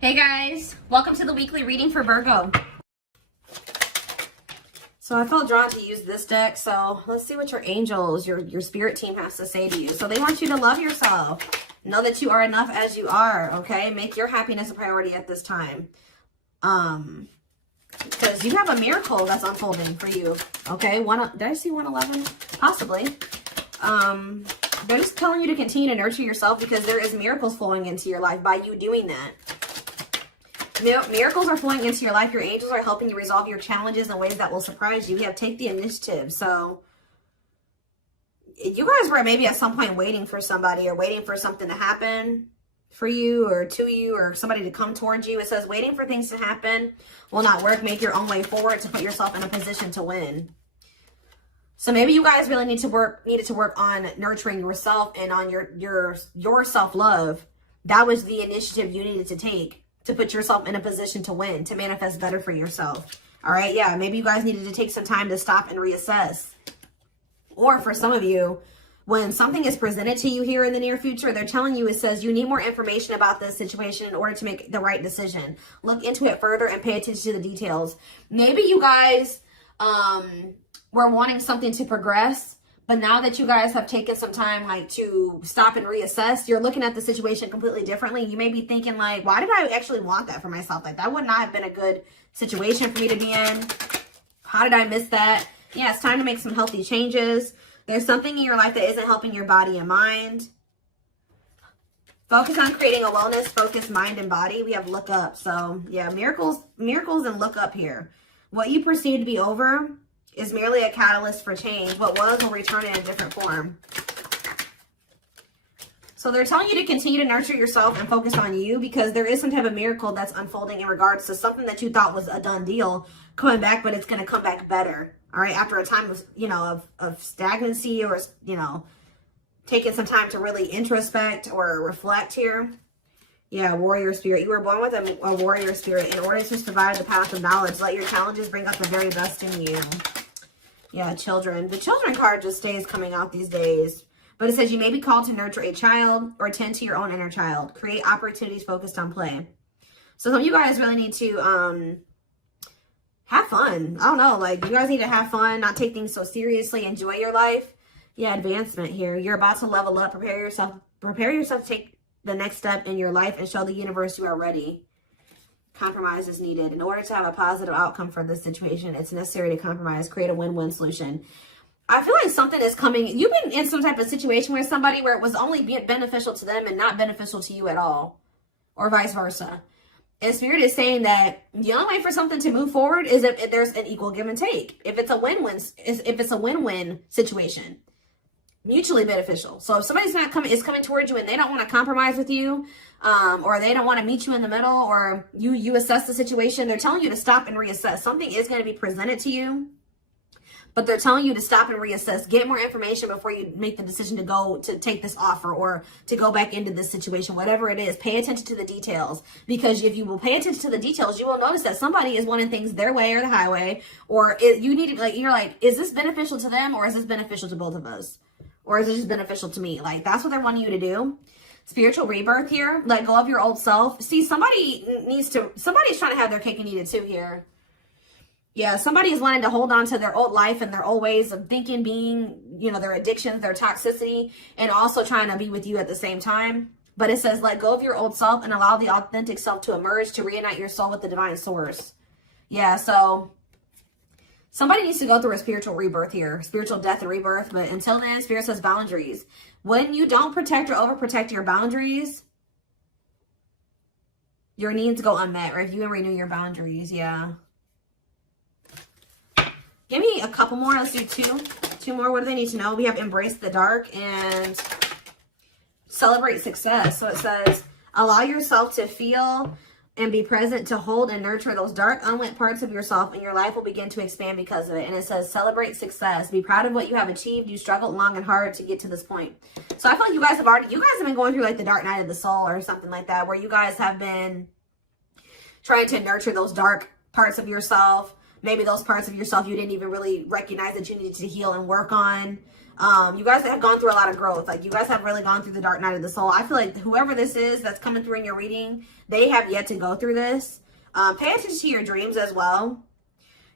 Hey guys, welcome to the weekly reading for Virgo. So I felt drawn to use this deck, so let's see what your angels, your spirit team has to say to you. So they want you to love yourself. Know that you are enough as you are, okay? Make your happiness a priority at this time. Because you have a miracle that's unfolding for you, okay? Did I see 111? Possibly. They're just telling you to continue to nurture yourself because there is miracles flowing into your life by you doing that. Miracles are flowing into your life. Your angels are helping you resolve your challenges in ways that will surprise you. We have take the initiative. So you guys were maybe at some point waiting for somebody or waiting for something to happen for you or to you or somebody to come towards you. It says waiting for things to happen will not work. Make your own way forward to put yourself in a position to win. So maybe you guys really needed to work on nurturing yourself and on your self-love. That was the initiative you needed to take to put yourself in a position to win, to manifest better for yourself. All right, yeah, maybe you guys needed to take some time to stop and reassess. Or for some of you, when something is presented to you here in the near future, they're telling you, it says you need more information about this situation in order to make the right decision. Look into it further and pay attention to the details. Maybe you guys were wanting something to progress, but now that you guys have taken some time like to stop and reassess, you're looking at the situation completely differently. You may be thinking like, why did I actually want that for myself? Like that would not have been a good situation for me to be in. How did I miss that? Yeah, it's time to make some healthy changes. There's something in your life that isn't helping your body and mind. Focus on creating a wellness-focused mind and body. We have look up. So yeah, miracles and look up here. What you perceive to be over is merely a catalyst for change. What was will return in a different form. So they're telling you to continue to nurture yourself and focus on you because there is some type of miracle that's unfolding in regards to something that you thought was a done deal coming back, but it's going to come back better. All right. After a time of, of stagnancy or, taking some time to really introspect or reflect here. Yeah, warrior spirit. You were born with a warrior spirit. In order to survive the path of knowledge, let your challenges bring out the very best in you. Yeah, children. The children card just stays coming out these days. But it says you may be called to nurture a child or tend to your own inner child. Create opportunities focused on play. So some of you guys really need to have fun. I don't know. Like, you guys need to have fun, not take things so seriously. Enjoy your life. Yeah, advancement here. You're about to level up. Prepare yourself to take the next step in your life and show the universe you are ready. Compromise is needed. In order to have a positive outcome for this situation, it's necessary to compromise, create a win-win solution. I feel like something is coming. You've been in some type of situation where somebody where it was only beneficial to them and not beneficial to you at all, or vice versa. And Spirit is saying that the only way for something to move forward is if there's an equal give and take. If it's a win-win situation. Mutually beneficial. So if somebody's is coming towards you and they don't want to compromise with you, or they don't want to meet you in the middle, or you assess the situation, they're telling you to stop and reassess. Something is going to be presented to you, but they're telling you to stop and reassess. Get more information before you make the decision to take this offer or to go back into this situation. Whatever it is, pay attention to the details, because if you will pay attention to the details, you will notice that somebody is wanting things their way or the highway, or you need to you're like, is this beneficial to them or is this beneficial to both of us? Or is it just beneficial to me? Like, that's what they're wanting you to do. Spiritual rebirth here. Let go of your old self. See, somebody's trying to have their cake and eat it too here. Yeah, somebody is wanting to hold on to their old life and their old ways of thinking, being, their addictions, their toxicity, and also trying to be with you at the same time. But it says, let go of your old self and allow the authentic self to emerge, to reunite your soul with the divine source. Yeah, so somebody needs to go through a spiritual rebirth here, spiritual death and rebirth. But until then, Spirit says boundaries. When you don't protect or overprotect your boundaries, your needs go unmet. Review and renew your boundaries. Yeah. Give me a couple more. Let's do two more. What do they need to know? We have embrace the dark and celebrate success. So it says, allow yourself to feel and be present to hold and nurture those dark, unlit parts of yourself, and your life will begin to expand because of it. And it says, celebrate success. Be proud of what you have achieved. You struggled long and hard to get to this point. So I feel like you guys have been going through like the dark night of the soul or something like that, where you guys have been trying to nurture those dark parts of yourself. Maybe those parts of yourself you didn't even really recognize that you needed to heal and work on. You guys have gone through a lot of growth. Like, you guys have really gone through the dark night of the soul. I feel like whoever this is that's coming through in your reading, they have yet to go through this. Pay attention to your dreams as well.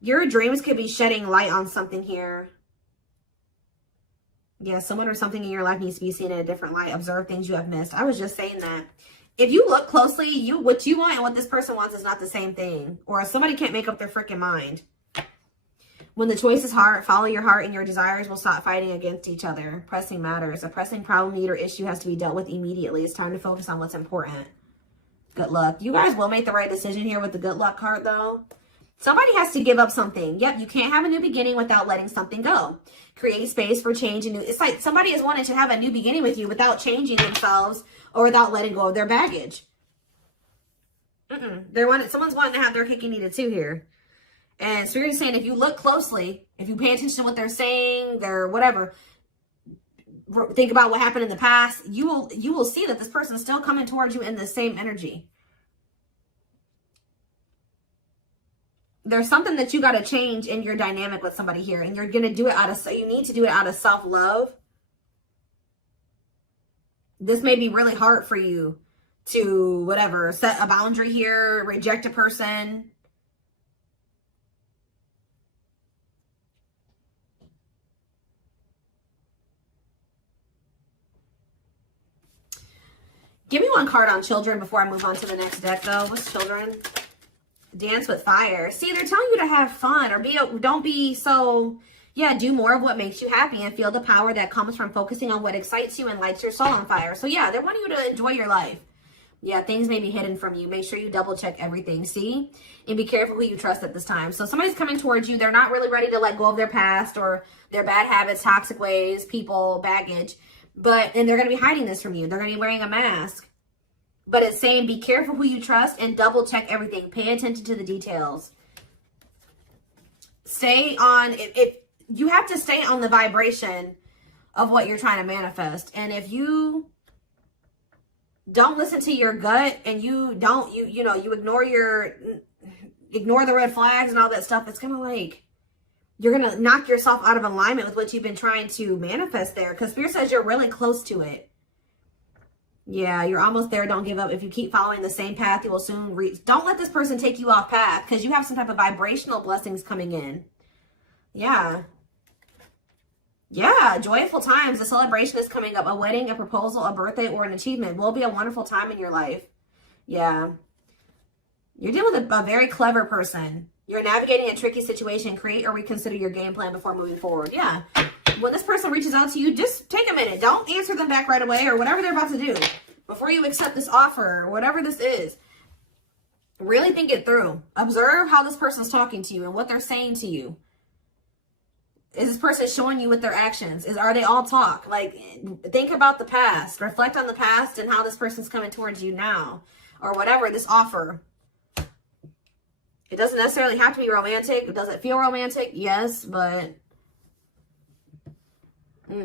Your dreams could be shedding light on something here. Yeah, someone or something in your life needs to be seen in a different light. Observe things you have missed. I was just saying that. If you look closely, what you want and what this person wants is not the same thing. Or somebody can't make up their freaking mind. When the choice is hard, follow your heart and your desires will stop fighting against each other. Pressing matters. A pressing problem, need, or issue has to be dealt with immediately. It's time to focus on what's important. Good luck. You guys will make the right decision here with the good luck card, though. Somebody has to give up something. Yep, you can't have a new beginning without letting something go. Create space for change. And new. It's like somebody is wanting to have a new beginning with you without changing themselves or without letting go of their baggage. Someone's wanting to have their cake and eat it too here. And Spirit is saying, if you look closely, if you pay attention to what they're saying, their whatever, think about what happened in the past, you will see that this person is still coming towards you in the same energy. There's something that you got to change in your dynamic with somebody here, and you're going to do it you need to do it out of self-love. This may be really hard for you to, whatever, set a boundary here, reject a person. Give me one card on children before I move on to the next deck, though. What's children? Dance with fire. See, they're telling you to have fun or don't be so, yeah, do more of what makes you happy and feel the power that comes from focusing on what excites you and lights your soul on fire. So, yeah, they're wanting you to enjoy your life. Yeah, things may be hidden from you. Make sure you double check everything, see? And be careful who you trust at this time. So somebody's coming towards you. They're not really ready to let go of their past or their bad habits, toxic ways, people, baggage. And they're going to be hiding this from you. They're going to be wearing a mask. But it's saying be careful who you trust and double check everything. Pay attention to the details. Stay on, you have to stay on the vibration of what you're trying to manifest. And if you don't listen to your gut and you ignore the red flags and all that stuff, it's going to like, you're going to knock yourself out of alignment with what you've been trying to manifest there. Because Spirit says you're really close to it. Yeah, you're almost there. Don't give up. If you keep following the same path, you will soon reach. Don't let this person take you off path because you have some type of vibrational blessings coming in. Yeah. Yeah, joyful times. A celebration is coming up. A wedding, a proposal, a birthday, or an achievement will be a wonderful time in your life. Yeah. You're dealing with a very clever person. You're navigating a tricky situation. Create or reconsider your game plan before moving forward. Yeah. When this person reaches out to you, just take a minute. Don't answer them back right away or whatever they're about to do. Before you accept this offer or whatever this is, really think it through. Observe how this person's talking to you and what they're saying to you. Is this person showing you with their actions? Are they all talk? Like, think about the past. Reflect on the past and how this person's coming towards you now. Or whatever, this offer. It doesn't necessarily have to be romantic. Does it feel romantic? Yes, but... What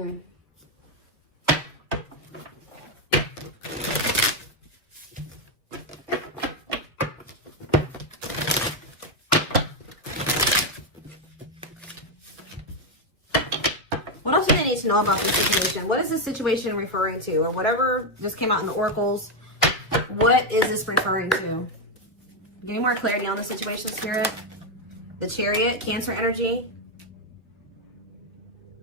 else do they need to know about this situation? What is this situation referring to? Or whatever just came out in the oracles. What is this referring to? Give me more clarity on the situation, Spirit. The Chariot, Cancer energy.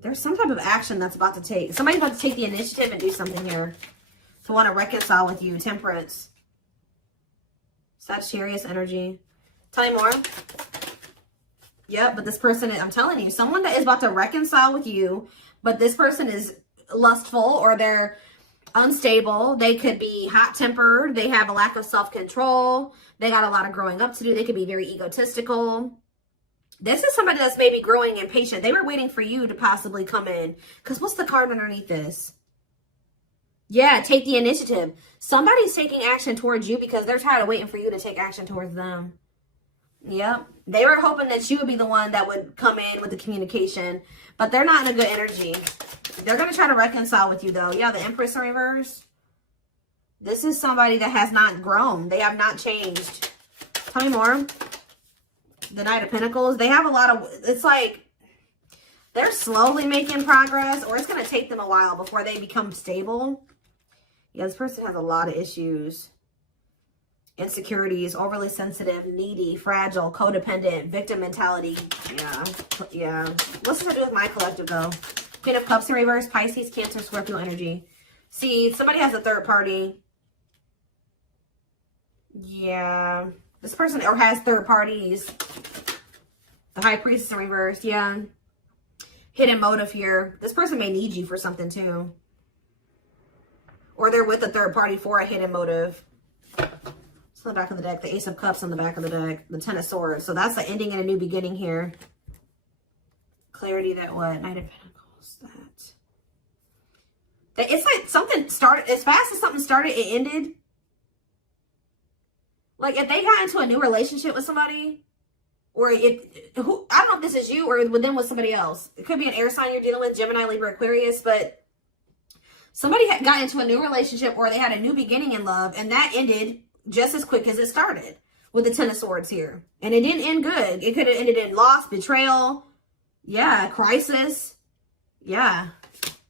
There's some type of action that's about to take. Somebody's about to take the initiative and do something here. To want to reconcile with you. Temperance. Sagittarius energy. Tell me more. Yep, but this person, I'm telling you, someone that is about to reconcile with you, but this person is lustful or they're unstable. They could be hot-tempered. They have a lack of self-control. They got a lot of growing up to do. They could be very egotistical. This is somebody that's maybe growing impatient. They were waiting for you to possibly come in. Because what's the card underneath this? Yeah, take the initiative. Somebody's taking action towards you because they're tired of waiting for you to take action towards them. Yep. They were hoping that you would be the one that would come in with the communication. But they're not in a good energy. They're going to try to reconcile with you, though. Yeah, the Empress in reverse. This is somebody that has not grown. They have not changed. Tell me more. The Knight of Pentacles. They have a lot of... It's like... They're slowly making progress, or it's going to take them a while before they become stable. Yeah, this person has a lot of issues. Insecurities, overly sensitive, needy, fragile, codependent, victim mentality. Yeah. What's this have to do with my collective, though? Queen of Cups in reverse, Pisces, Cancer, Scorpio energy. See, somebody has a third party. Yeah. This person or has third parties. The High Priestess in reverse. Yeah. Hidden motive here. This person may need you for something too. Or they're with a third party for a hidden motive. It's on the back of the deck. The Ace of Cups on the back of the deck. The Ten of Swords. So that's the ending and a new beginning here. Clarity that what? Knight of Pentacles. That. It's like something started. As fast as something started, it ended. Like if they got into a new relationship with somebody, or I don't know if this is you or with them with somebody else. It could be an air sign you're dealing with, Gemini, Libra, Aquarius, but somebody got into a new relationship or they had a new beginning in love, and that ended just as quick as it started with the Ten of Swords here. And it didn't end good. It could have ended in loss, betrayal, yeah, crisis. Yeah,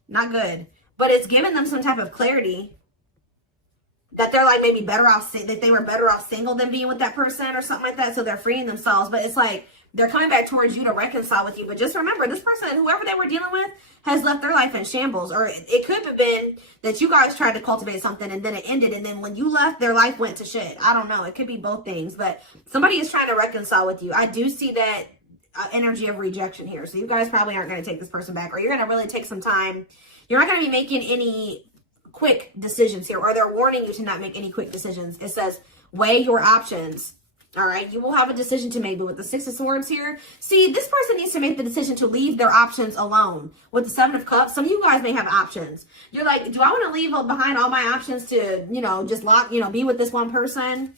not good. But it's given them some type of clarity that they're like maybe better off, that they were better off single than being with that person or something like that. So they're freeing themselves. But it's like they're coming back towards you to reconcile with you. But just remember, this person, whoever they were dealing with, has left their life in shambles. Or it could have been that you guys tried to cultivate something and then it ended. And then when you left, their life went to shit. I don't know. It could be both things. But somebody is trying to reconcile with you. I do see that energy of rejection here. So you guys probably aren't going to take this person back. Or you're going to really take some time. You're not going to be making any quick decisions here, or they're warning you to not make any quick decisions. It says weigh your options. All right, you will have a decision to make. But with the Six of Swords here, see, this person needs to make the decision to leave their options alone. With the Seven of Cups, some of you guys may have options. You're like, do I want to leave behind all my options to, just be with this one person?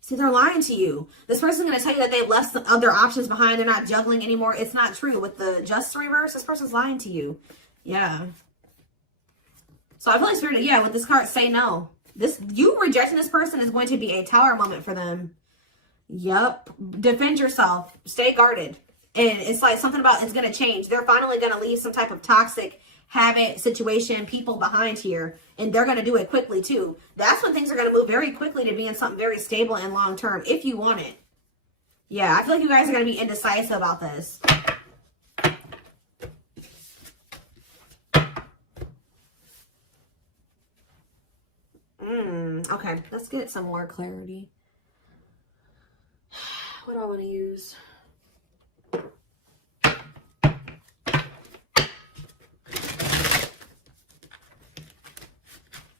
See, they're lying to you. This person's going to tell you that they've left some other options behind. They're not juggling anymore. It's not true. With the Justice reverse, this person's lying to you. Yeah. So I feel like Spirit, yeah, with this card, say no. You rejecting this person is going to be a tower moment for them. Yep. Defend yourself. Stay guarded. And it's like something about it's going to change. They're finally going to leave some type of toxic habit, situation, people behind here. And they're going to do it quickly too. That's when things are going to move very quickly to being something very stable and long term, if you want it. Yeah, I feel like you guys are going to be indecisive about this. Okay, let's get some more clarity. What do I want to use?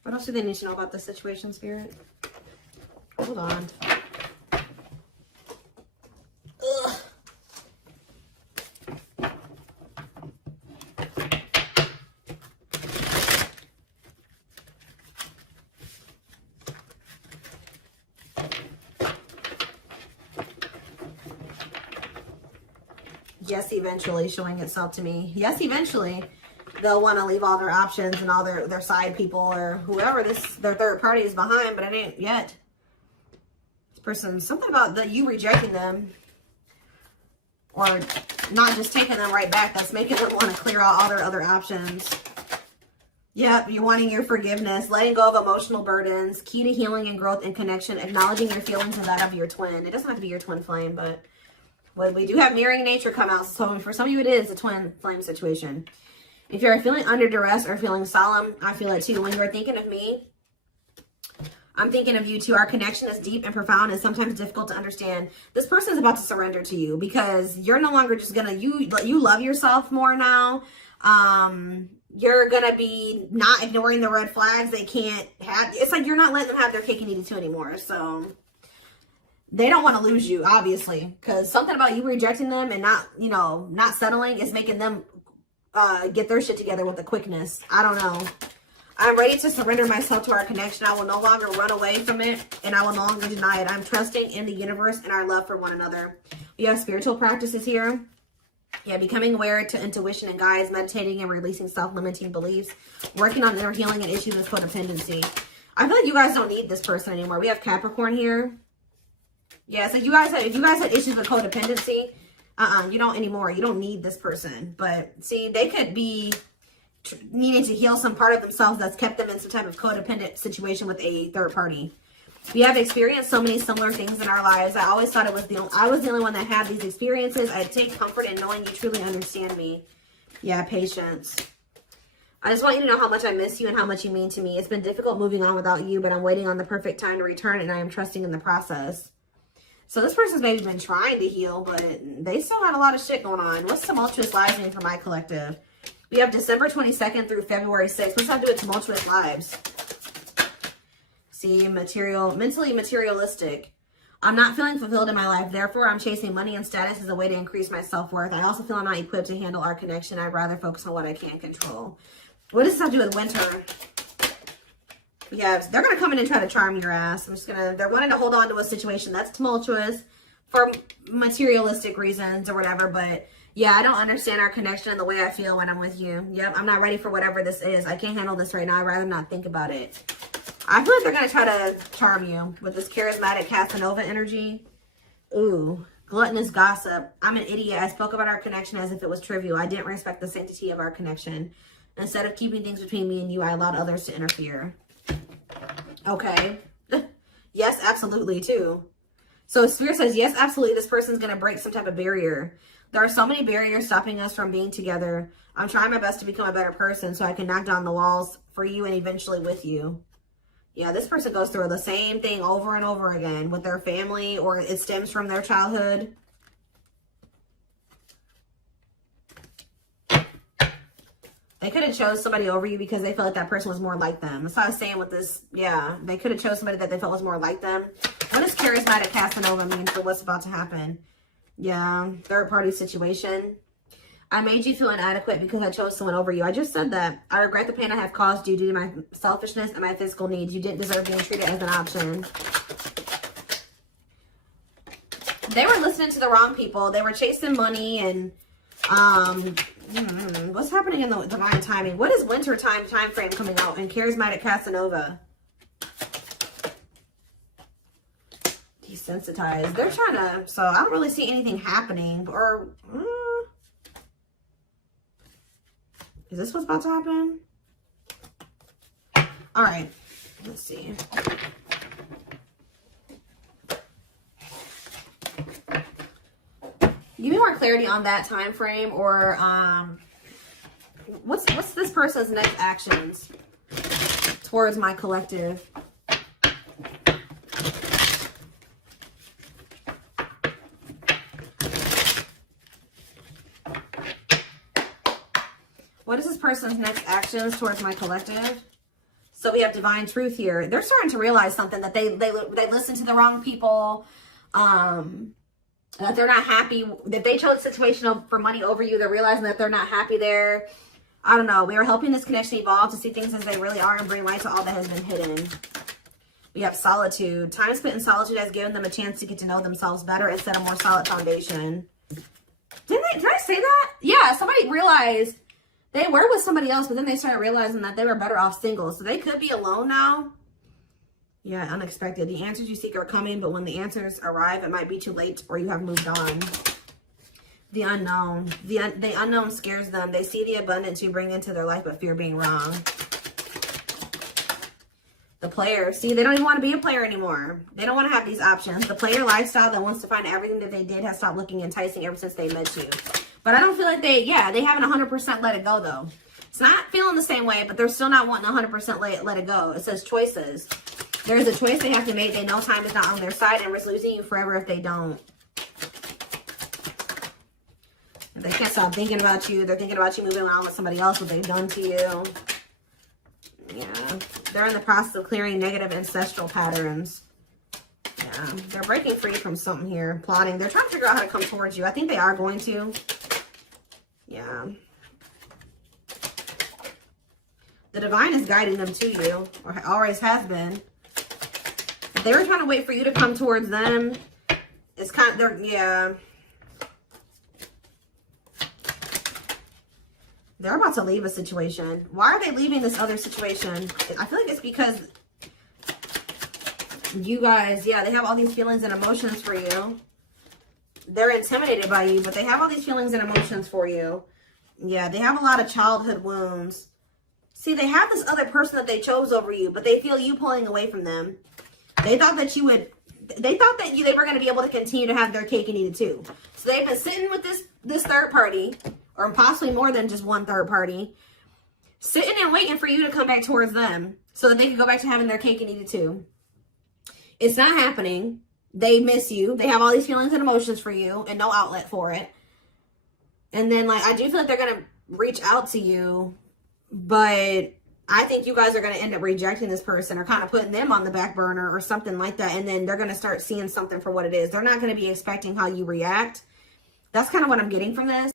What else do they need to know about this situation, Spirit? Hold on. Ugh. Yes, eventually, showing itself to me. Yes, eventually. They'll want to leave all their options and all their side people or whoever their third party is behind, but it ain't yet. This person, something about you rejecting them or not just taking them right back, that's making them want to clear out all their other options. Yep, you're wanting your forgiveness, letting go of emotional burdens, key to healing and growth and connection, acknowledging your feelings and that of your twin. It doesn't have to be your twin flame, but well, we do have mirroring nature come out. So for some of you, it is a twin flame situation. If you're feeling under duress or feeling solemn, I feel it too. When you're thinking of me, I'm thinking of you too. Our connection is deep and profound and sometimes difficult to understand. This person is about to surrender to you because you're no longer just gonna, you love yourself more now. You're gonna be not ignoring the red flags. They can't have, it's like you're not letting them have their cake and eat it too anymore. So they don't want to lose you, obviously, because something about you rejecting them and not settling is making them get their shit together with a quickness. I don't know. I'm ready to surrender myself to our connection. I will no longer run away from it, and I will no longer deny it. I'm trusting in the universe and our love for one another. We have spiritual practices here. Yeah, becoming aware to intuition and guides, meditating and releasing self-limiting beliefs, working on inner healing and issues of codependency. I feel like you guys don't need this person anymore. We have Capricorn here. Yeah, so if you guys had issues with codependency, You don't anymore. You don't need this person. But see, they could be needing to heal some part of themselves that's kept them in some type of codependent situation with a third party. We have experienced so many similar things in our lives. I always thought I was the only one that had these experiences. I take comfort in knowing you truly understand me. Yeah, patience. I just want you to know how much I miss you and how much you mean to me. It's been difficult moving on without you, but I'm waiting on the perfect time to return, and I am trusting in the process. So this person's maybe been trying to heal, but they still had a lot of shit going on. What's tumultuous lives mean for my collective? We have December 22nd through February 6th. What's that to do with tumultuous lives? See, mentally materialistic. I'm not feeling fulfilled in my life. Therefore, I'm chasing money and status as a way to increase my self-worth. I also feel I'm not equipped to handle our connection. I'd rather focus on what I can control. What does this have to do with winter? Yeah, they're going to come in and try to charm your ass. They're wanting to hold on to a situation that's tumultuous for materialistic reasons or whatever. But yeah, I don't understand our connection and the way I feel when I'm with you. Yep, I'm not ready for whatever this is. I can't handle this right now. I'd rather not think about it. I feel like they're going to try to charm you with this charismatic Casanova energy. Ooh, gluttonous gossip. I'm an idiot. I spoke about our connection as if it was trivial. I didn't respect the sanctity of our connection. Instead of keeping things between me and you, I allowed others to interfere. Okay. Yes, absolutely, too. So Spirit says, yes, absolutely, this person's going to break some type of barrier. There are so many barriers stopping us from being together. I'm trying my best to become a better person so I can knock down the walls for you and eventually with you. Yeah, this person goes through the same thing over and over again with their family, or it stems from their childhood. They could have chose somebody over you because they felt like that person was more like them. That's what I was saying with this. Yeah, they could have chose somebody that they felt was more like them. What does charismatic Casanova mean for what's about to happen? Yeah, third party situation. I made you feel inadequate because I chose someone over you. I just said that. I regret the pain I have caused you due to my selfishness and my physical needs. You didn't deserve being treated as an option. They were listening to the wrong people. They were chasing money and what's happening in the divine timing? What is winter time frame coming out in charismatic Casanova? Desensitized. They're trying to, so I don't really see anything happening. Or is this what's about to happen? All right, let's see. Give me more clarity on that time frame, or what's this person's next actions towards my collective? What is this person's next actions towards my collective? So we have divine truth here. They're starting to realize something, that they listened to the wrong people. That they're not happy, that they chose a situation for money over you. They're realizing that they're not happy there. I don't know. We are helping this connection evolve to see things as they really are and bring light to all that has been hidden. We have solitude. Time spent in solitude has given them a chance to get to know themselves better and set a more solid foundation. Did I say that? Yeah, somebody realized they were with somebody else, but then they started realizing that they were better off single. So they could be alone now. Yeah, unexpected. The answers you seek are coming, but when the answers arrive, it might be too late or you have moved on. The unknown. The unknown scares them. They see the abundance you bring into their life, but fear being wrong. The player. See, they don't even want to be a player anymore. They don't want to have these options. The player lifestyle that wants to find everything that they did has stopped looking enticing ever since they met you. But I don't feel like they haven't 100% let it go, though. It's not feeling the same way, but they're still not wanting 100% let it go. It says choices. There's a choice they have to make. They know time is not on their side and risk losing you forever if they don't. They can't stop thinking about you. They're thinking about you moving on with somebody else, what they've done to you. Yeah. They're in the process of clearing negative ancestral patterns. Yeah. They're breaking free from something here. Plotting. They're trying to figure out how to come towards you. I think they are going to. Yeah. The divine is guiding them to you, or always has been. They were trying to wait for you to come towards them. It's kind of, yeah. They're about to leave a situation. Why are they leaving this other situation? I feel like it's because you guys, yeah, they have all these feelings and emotions for you. they're intimidated by you, but they have all these feelings and emotions for you. Yeah, they have a lot of childhood wounds. See, they have this other person that they chose over you, but they feel you pulling away from them. They thought that you would, they thought that they were going to be able to continue to have their cake and eat it too. So they've been sitting with this third party, or possibly more than just one third party, sitting and waiting for you to come back towards them so that they can go back to having their cake and eat it too. It's not happening. They miss you. They have all these feelings and emotions for you and no outlet for it. And then, like, I do feel like they're going to reach out to you, but I think you guys are going to end up rejecting this person or kind of putting them on the back burner or something like that. And then they're going to start seeing something for what it is. They're not going to be expecting how you react. That's kind of what I'm getting from this.